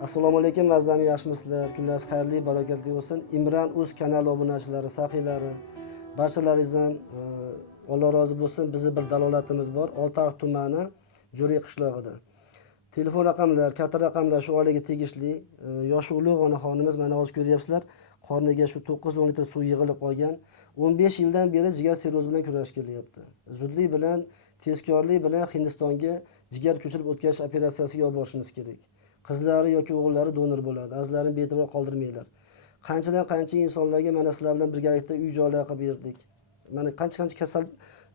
Assalomu alaykum, mazlami yaxshimisizlar? Kunlaringiz xayrli, barakatli bo'lsin. Imran Uz kanali obunachilari, sahiylari, barchalaringizdan Alloh rozi bo'lsin. Bizning bir dalolatimiz bor. Oltiariq tumani Jo'ray qishlog'ida. Telefon raqamlar, karta raqamlar shu oilaga tegishli. Yoshi ulug' onaxonimiz mana hozir ko'ryapsizlar. Qorniga shu 9-10 litr suv yig'ilib qolgan. 15 yildan beri jigar sirrozi bilan kurashib kelyapti. Zudlik bilan, tezkorlik bilan Hindistonga jigar ko'chirib o'tkazish operatsiyasiga olib borishimiz kerak. Qizlari yoki o'g'illari donor bo'ladi. Azlarini bee'tibor qoldirmanglar. Qanchadan qancha insonlarga mana sizlar bilan birgalikda uy-joylar qilib berdik. Mana qancha kasal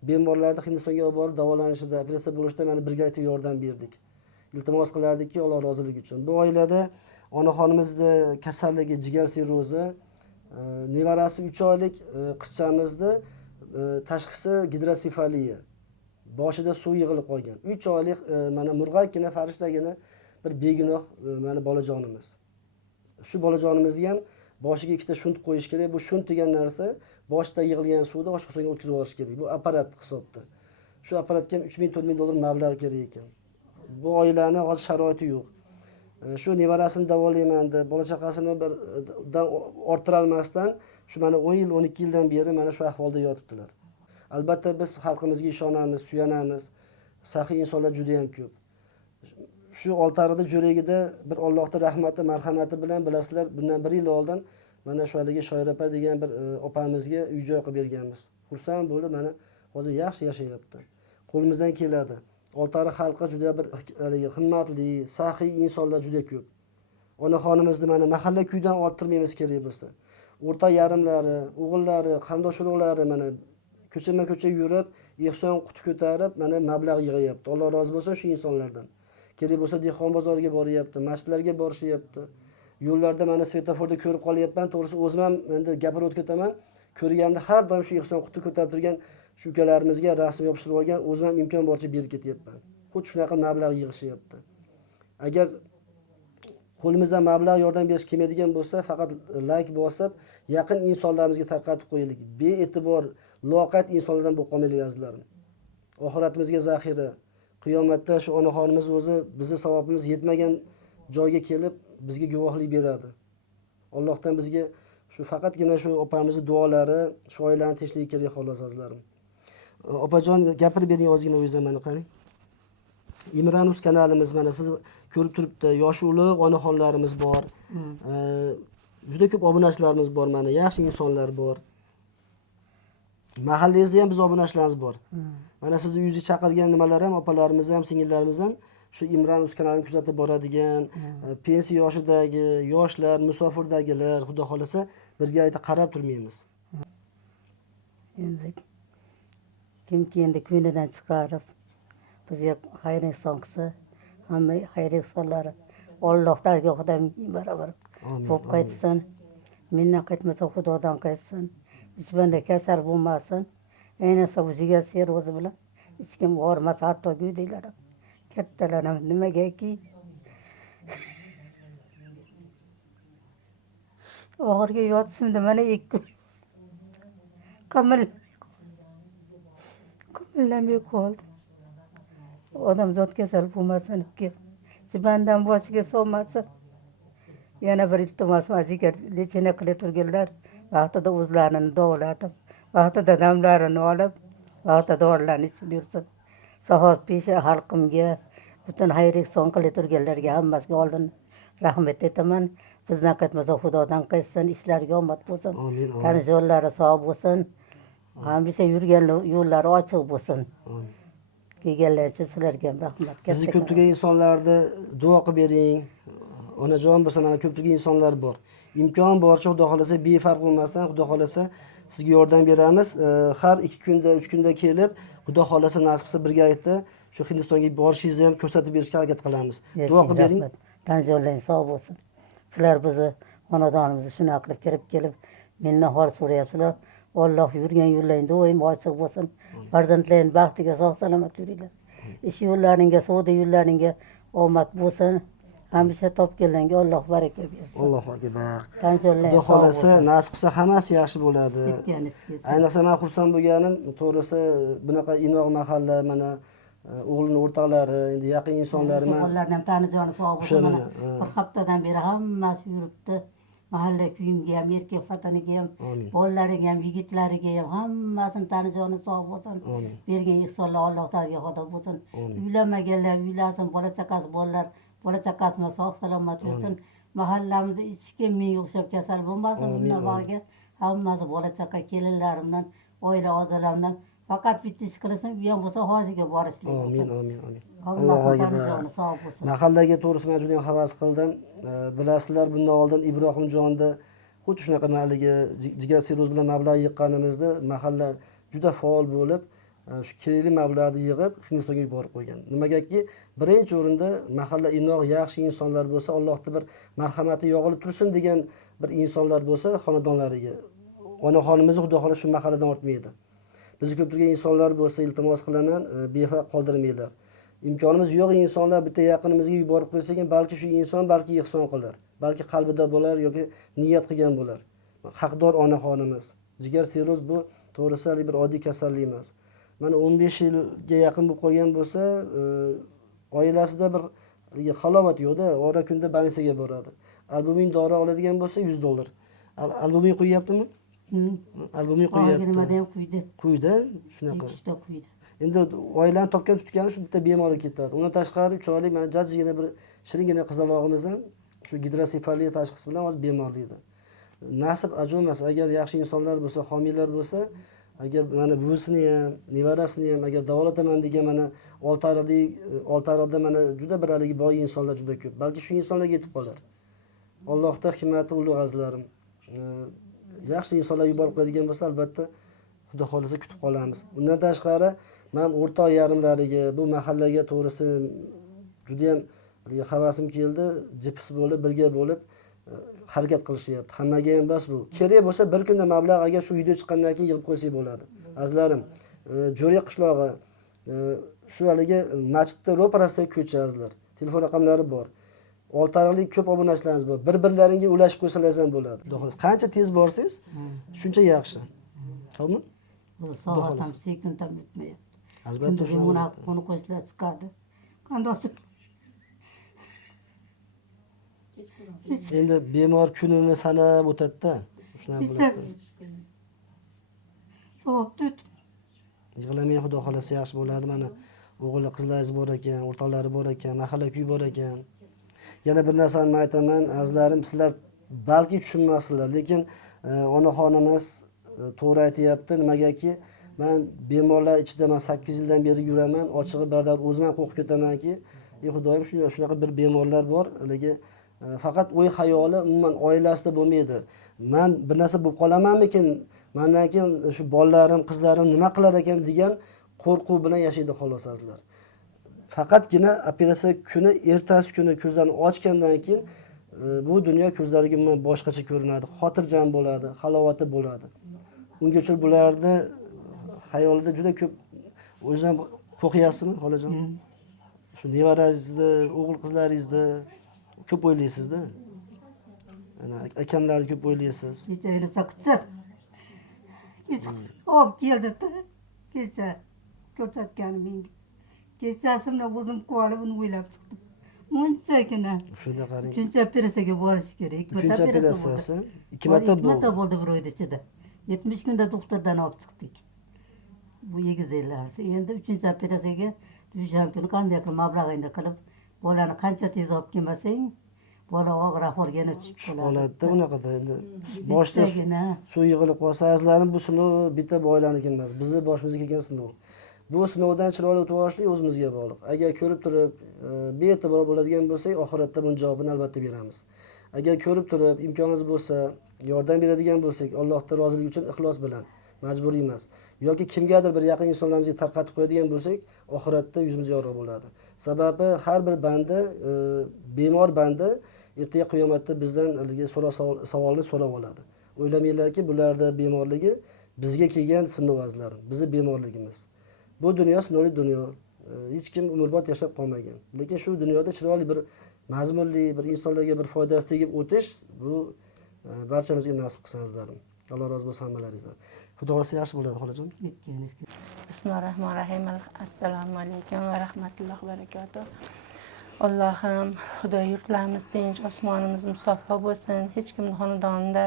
bemorlarni Hindistonga olib borib davolanishida, operatsiya bo'lishida mana birgalikda yordam berdik. Iltimos qilardikki, Alloh roziligi uchun. Bu oilada onaxonimizda kasalligi jigar sirrozi, nevarasi 3 oylik qizchamizni tashxisi gidrosefaliya. Boshida suv yig'ilib qolgan. 3 oylik mana murg'akkina, farishtagina bir begunoh mana bolajonimiz. Shu bolajonimizga ham boshiga ikkita shunt qo'yish kerak. Bu shunt degan narsa boshda yig'ilgan suvni oshqozonga o'tkazib yuborish kerak. Bu apparat hisobda. Shu apparatga ham 3000-4000 dollar mablag' kerak ekan. Bu oilani hozir sharoiti yo'q. Shu nevarasini davolayman deb, bola chaqasini birdan orttira olmasdan shu mana 10 yil, 12 yildan beri mana shu ahvolda yotibdilar. Albatta biz xalqimizga ishonamiz, suyanamiz. Saxiy insonlar juda ham ko'p. Shu Oltiariqda Jo'raygida bir Allohning rahmati, marhamati bilan bilasizlar, bundan 1 yil oldin mana shu haliga Shoirapa degan bir opamizga uy-joy qilib berganmiz. Xursand bo'lib mana hozir yaxshi yashayapti. Qo'limizdan keladi. Oltiariq xalqi juda bir himmatli, saxiy insonlar juda ko'p. Onaxonimizni mana mahalla kuydan orttirmaymiz kerak bo'lsa. O'rta yarimlari, o'g'illari, qarindosh urug'lari mana ko'chama-ko'cha yurib, ehson quti ko'tarib, mana mablag' yig'yapti. Alloh rozi bo'lsin shu insonlardan. Kerak bo'lsa dehqon bozoriga boryapti, masjidlarga borishyapti. Yo'llarda mana svetoforda ko'rib qolyapman. To'g'risi o'zim ham endi gapirib o'tkaman. Ko'rganimda har doim shu ehson quti ko'tarib turgan shu ukalarimizga rasm yopishtirib olgan, o'zim ham imkon boricha berib ketyapman. Xuddi shunaqa mablag' yig'ishyapti. Agar qo'limizdan mablag' yordam berish kelmaydigan bo'lsa, faqat like bosib, yaqin insonlarimizga tarqatib qo'yaylik. Bee'tibor, loqayd insonlardan bo'lib qolmaylik azizlarim. Oxiratimizga zaxira. Qiyomatda shu onaxonimiz o'zi bizning savobimiz yetmagan joyga kelib bizga guvohlik beradi. Allohdan bizga shu faqatgina shu opamizning duolari, shu oilani tinchligi kerak xolos azizlarim. Opajon, gapirib bering ozgina o'zingiz mana qarang. Imran Uz kanalimiz mana siz ko'rib turibdi. Yoshi ulug' onaxonlarimiz bor. Juda ko'p obunachilarimiz bor mana, yaxshi insonlar bor. Mahallangizda ham biz obunachilarimiz bor. Mana sizni uyingizga chaqirgan nimalar ham, opalarimiz ham, singillarimiz ham shu Imran Uz kanalini kuzatib boradigan, pensiya yoshidagi yoshlar, musofirdagilar, xudo xolasa birgalikda qarab turmaymiz. Endi kimki endi ko'nglidan chiqarib bizga xayr ehson qilsa, hamma xayr ehsonlari Alloh dargohida barobar bo'lib qaytsin. Mendan qaytmasa Xudodan qaytsin. Hech banda kasal bo'lmasin. Ayniqsa bu jigar sirrozi bilan hech kim bormasa, hatto go'daylar ham kattalar ham nimagaki og'irga yotishimda mana 2 kun qimillamay qoldi. Odamzod kasal bo'lmasin, bandam boshiga solmasin. Yana bir iltimos, jigar lechina qila turganlar vaqtida o'zlarini davolatib, vaqtida damlarini olib, vaqtida dorilarni ichib yursin. Sahot pesha xalqimga, butun xayr ehson qila turganlarga hammasiga oldin rahmat aytaman. Bizdan qaytmasa Xudodan qaytsin, ishlariga omad bo'lsin. Tanish yo'llari sog' bo'lsin. Hamisha yurgan yo'llari ochiq bo'lsin. Kelganlar uchun sizlarga ham rahmat. Bizni ko'pchilik insonlarni duo qilib bering. Onajon bo'lsa mana ko'pchilik insonlar bor. Imkon boricha xudo xolasa befarq bo'lmasdan, xudo xolasa sizga yordam beramiz. Har 2 kunda, 3 kunda kelib, xudo xolasa nasib qilsa birgalikda shu Hindistonga borishingizni ham ko'rsatib berishga harakat qilamiz. Duo qilib bering. Tanjollaring sog' bo'lsin. Sizlar bizni xonadonimizga shuna qilib kelib, mendan hol so'rayapsizlar. Alloh yurgan yo'llaring doim ochiq bo'lsin. Farzandlaring baxtiga sog' salomat yuringlar. Ish yo'llaringga, savdo yo'llaringga omad bo'lsin. Hamisha topganlarga Alloh baraka bersin. Allohu akbar. Tanjollaring Xudo xolasa nasib qilsa hammasi yaxshi bo'ladi. Ayniqsa men xursand bo'lganim, to'g'risi bunaqa inoq mahalla mana o'g'lini o'rtoqlari, endi yaqin insonlari O'sha bolalarni ham tanijoni sog' O'sha bo'lsin. Mana mana, bir haftadan beri hammasi yuribdi. Mahalla kuyimga ham, erkak xotiniga ham, Amin. bolalariga ham, yigitlariga ham hammasini tanijoni sog' bo'lsin. Amin. Bergan ihsonlar Alloh taologa xudo bo'lsin. Amin. Uylanmaganlar uylansin, bola chaqasi bolalar, bola chaqasi bilan sog' salomat yursin. Mahallamizda hech kim menga o'xshab kasal bo'lmasin. Amin, Bundan amin. bog'iga hammasi bola chaqa kelinlarimdan, oila a'zolarimdan faqat bitta ish qilsin, u ham bo'lsa hojiga borishlik Amin, bo'lsin. amin, amin. Hammasi Allohga tanijoni sog' bo'lsin. mahallaga to'g'risi men juda ham havas qildim. Bilasizlar, bundan oldin Ibrohimjonda xuddi shunaqa haligi jigar sirroz bilan mablag' yiqqanimizda mahalla juda faol bo'lib, shu kerakli mablag'ni yig'ib Hindistonga yuborib qo'ygan. Nimagaki, birinchi o'rinda mahalla inoq, yaxshi insonlar bo'lsa, Allohning bir marhamati yog'ilib tursin degan bir insonlar bo'lsa xonadonlariga. Onaxonimizni Xudo xohlasa shu mahalladan ortmaydi. Bizni ko'p turgan insonlar bo'lsa, iltimos qilaman, befarq qoldirmanglar. Imkonimiz yo'q insonlar bitta yaqinimizga yuborib qo'ysak ham, balki shu inson balki ihson qilar, balki qalbida bo'lar yoki niyat qilgan bo'lar. Haqdor onaxonimiz. Jigar sirroz bu to'g'risi bir oddiy kasallik emas. Mana 15 yilga yaqin bo'lib qolgan bo'lsa, oilasida bir halovat yo'qda, ora kunda больницаga boradi. Albumin dori oladigan bo'lsa $100. Albumin qo'yyaptimi? Albumin qo'yyapti. Nimada ham quydi. Quydi, shunaqa. Ikkita quydi. Endi oilani topgan tutgani shu bitta bemorga ketadi. Undan tashqari chiroyli mana jajjigina bir shiringina qizalog'imiz ham shu gidrosefaliya tashxisi bilan hozir bemorlikda. Nasib ajo'mas, agar yaxshi insonlar bo'lsa, homiylar bo'lsa, agar mana buvisini ham, nevarasini ham agar davolataman degan mana Oltiariqda mana juda bir haligi boy insonlar juda ko'p. Balki shu insonlarga yetib qolar. Allohda hikmati ulug' azizlarim. Yaxshi insonlar yuborib qo'yadigan bo'lsa, albatta Xudo xolasa kutib qolamiz. Undan tashqari men o'rtoq yarimlariga, bu mahallaga to'g'risi juda ham havasim keldi, jipis bo'lib, birga bo'lib harakat qilishyapti. Hammaga ham emas bu. Kerak bo'lsa bir kunda mablag' agar shu video chiqqandan keyin yig'ib qo'ysak bo'ladi. Azizlarim, Jo'riy qishlog'i, shu haligi masjidda ro'parasidagi ko'cha azizlar. Telefon raqamlari bor. Oltiariqlik ko'p obunachilarimiz bor. Bir-birlaringga ulashib qo'ysangiz ham bo'ladi. Xudo xolasa. Qancha tez borsangiz, shuncha yaxshi. Xo'pmi? Soat ham sekund ham o'tmayapti. Albatta Kunduzi bunaqa qo'ni qo'shlar chiqadi. Qandoq endi bemor kunini sanab o'tadi-da. Shundan bo'ladi. soat 4. Yig'lamay Xudo xolasa yaxshi bo'ladi. Mana o'g'il qizlaringiz bor ekan, o'rtoqlari bor ekan, mahalla kuy bor ekan. Yana bir narsani aytaman, azizlarim, sizlar balki tushunmaysizlar, lekin onaxonimiz to'g'ri aytayapti. Nimagaki, men bemorlar ichida men 8 yildan beri yuraman, ochig'i birdan o'zim ham qo'rqib ketamanki, xudoyim shunaqa bir bemorlar bor, haligi faqat o'y xayoli umuman oilasida bo'lmaydi. Men bir narsa bo'lib qolamanmikin, mendan keyin shu bolalarim, qizlarim nima qilar ekan degan qo'rquv bilan yashaydi xolos azizlar. Faqatgina operatsiya kuni, ertasi kuni ko'zlarini ochgandan keyin bu dunyo ko'zlariga boshqacha ko'rinadi, xotirjam bo'ladi, halovati bo'ladi. Ungacha bularni xayolida juda ko'p o'zingizam qo'rqyapsizmi, xolajon? Shu nevarangizni, o'g'il qizlaringizni ko'p o'ylaysizda. Ana akamlarni ko'p o'ylaysiz. Kecha saqitsa. Olib keldi-da. Kecha ko'rsatgani menga. Kechasimni o'zim qolib uni o'ylab chiqdim. Munchagina. Shunda qarang. 3-chi operatsiyaga borish kerak. 3-chi operatsiyasi 2 marta bo'ldi. 2 marta bo'ldi bir oyda ichida. 70 kunda doktordan olib chiqdik. Bu egizaklarni. Endi 3-chi operatsiyaga dushanba kuni qanday qilib mablag'ingni qilib, bolani qancha tez olib kelmasang, bola og'ir ahvolga yana tushib qoladi-da bunaqada. Endi boshda suv yig'ilib qolsa, azizlarim, bu sinov bitta boylarniki emas, bizni boshimizga kelgan sinov. Bu sinovdan chiroyli o'tib olishlik o'zimizga bog'liq. Agar ko'rib turib, bee'tibor bo'ladigan bo'lsak, oxiratda buning javobini albatta beramiz. Agar ko'rib turib, imkonimiz bo'lsa, yordam beradigan bo'lsak, Allohning roziligi uchun ixlos bilan, majburiy emas. Yoki kimgadir bir yaqin insonlarimizga tarqatib qo'yadigan bo'lsak, oxiratda yuzimiz yorug' bo'ladi. Sababi har bir banda, bemor banda ertaga qiyomatda bizdan haligi savolni so'rab oladi. O'ylamanglarki, bularda bemorligi bizga kelgan sinov azizlarim, bizi bemorligimiz. Bu dunyo sinovli dunyo. Hech kim umrbod yashab qolmagan. Lekin shu dunyoda chiroyli bir mazmunli, bir insonlarga bir foydasi tegib o'tish bu barchamizga nasib qilsin azizlarim. Alloh rozi bo'lsin hammalaringizdan. Xudo xohlasa yaxshi bo'ladi xolajon. Bismillahirrahmanirrahim. Assalomu alaykum va rahmatullohi va barakatuh. Allohim, Xudo yurtlarimiz tinch, osmonimiz musaffo bo'lsin. Hech kimning xonadonida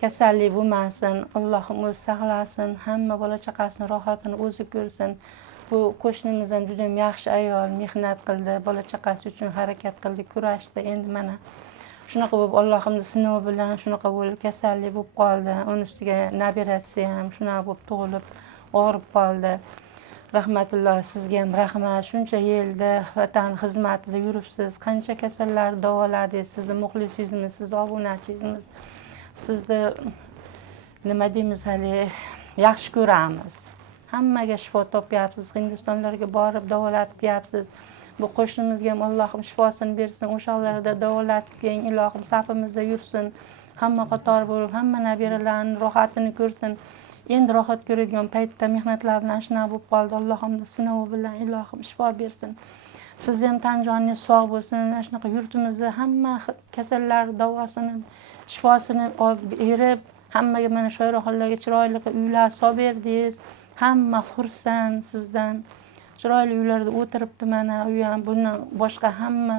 kasallik bo'lmasin. Allohim o'zi saqlasin. Hamma bola chaqasini rohatini o'zi ko'rsin. Bu qo'shnimiz ham juda yaxshi ayol, mehnat qildi, bola chaqasi uchun harakat qildi, kurashdi. Endi mana shunaqa bo'lib Allohimning sinovi bilan shunaqa bo'lib kasallik bo'lib qoldi. Uning ustiga nabirasi ham shunaqa bo'lib tug'ilib og'rib qoldi. Rahmatulloh, sizga ham rahmat. Shuncha yilda vatan xizmatida yuribsiz. Qancha kasallarni davoladingiz. Sizni muxlisingizmiz, sizni obunachingizmiz. Sizni nima deymiz, hali yaxshi ko'ramiz. Hammaga shifo topyapsiz. Hindistonlarga borib davolatib yapsiz. Bu qo'shnimizga ham Allohim shifosini bersin. O'shalarda davolatib keling, ilohim safimizda yursin. Hamma qator bo'lib, hamma nabiralarning rohatini ko'rsin. Endi rohat ko'radigan paytda mehnatlar bilan shunaqa bo'lib qoldi. Allohimning sinovi bilan ilohim shifo bersin. Siz ham tan joningiz sog' bo'lsin. Shunaqa yurtimizda hamma kasallar davosini, shifosini olib berib, hammaga mana shu rohatlarga chiroyli uylar solib berdingiz. Hamma xursand sizdan. Chiroyli uylarda o'tiribdi mana, u ham bundan boshqa hamma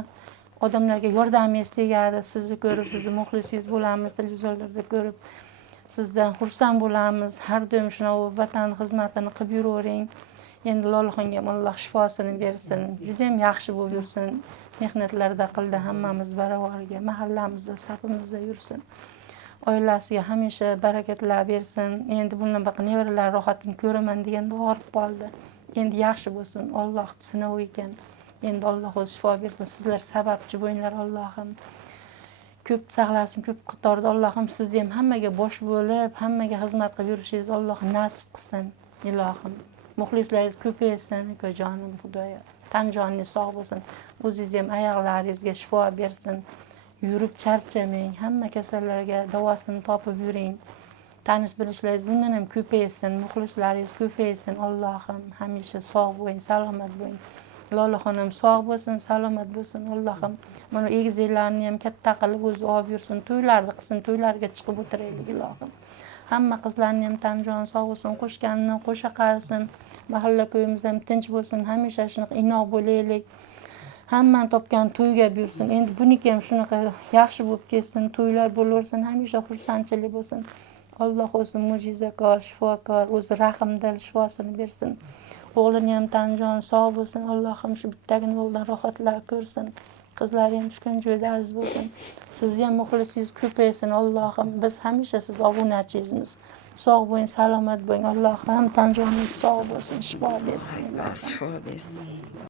odamlarga yordamingiz tegadi. Sizni ko'rib, sizni muxlisingiz bo'lamiz, televizorlarda ko'rib. Sizdan xursand bo'lamiz. Har doim shunaqa vatan xizmatini qilib yuravering. Endi Lolaxonga ham Alloh shifosini bersin. Juda ham yaxshi bo'lib yursin. Mehnatlarda qildi hammamiz baravariga, mahallamizda, safimizda yursin. Oilasiga hamisha barakatlar bersin. Endi bundan boshqa nevaralar rohatini ko'raman deganda og'rib qoldi. Endi yaxshi bo'lsin. Alloh sinov ekan. Endi Alloh o'zi shifo bersin. Sizlar sababchi bo'linglar Allohim. Ko'p saqlasin, ko'p qatorda Allohim sizni ham hammaga bosh bo'lib, hammaga xizmat qilib yurishingizni Alloh nasib qilsin. Ilohim. Muxlislaringiz ko'paysin, ukajonim, Xudoyo. Tan joningiz sog' bo'lsin. O'zingiz ham oyoqlaringizga shifo bersin. Yurib charchamang, hamma kasallarga davosini topib yuring. Tanish bilishlaringiz bundan ham ko'paysin, muxlislaringiz ko'paysin. Allohim hamisha sog' bo'ling, salomat bo'ling. Lolaxonam sog' bo'lsin, salomat bo'lsin. Allohim mana egizaklarni ham katta qilib o'zi olib yursin, to'ylarni qilsin, to'ylarga chiqib o'tiraylik ilohim. Hamma qizlarni ham tan joni sog' bo'lsin, qo'shganini qo'sha qarisin. Mahalla ko'yimiz ham tinch bo'lsin, hamisha shunaqa inoq bo'laylik. Hammani topgan to'yga buyursin. Endi buniki ham shunaqa yaxshi bo'lib ketsin, to'ylar bo'laversin, hamisha xursandchilik bo'lsin. Alloh o'zi mo'jizakor, shifokor, o'zi rahmdil shifosini bersin. O'g'lini ham tan joni sog' bo'lsin. Allohim shu bittagina o'g'ildan rohatlar ko'rsin. Qizlari ham tushgan joyda aziz bo'lsin. Sizni ham muxlisingiz ko'paysin. Allohim biz hamisha siz obunachingizmiz. Sog' bo'ling, salomat bo'ling. Allohim tan joningiz sog' bo'lsin, shifo bersin. Shifo bersin.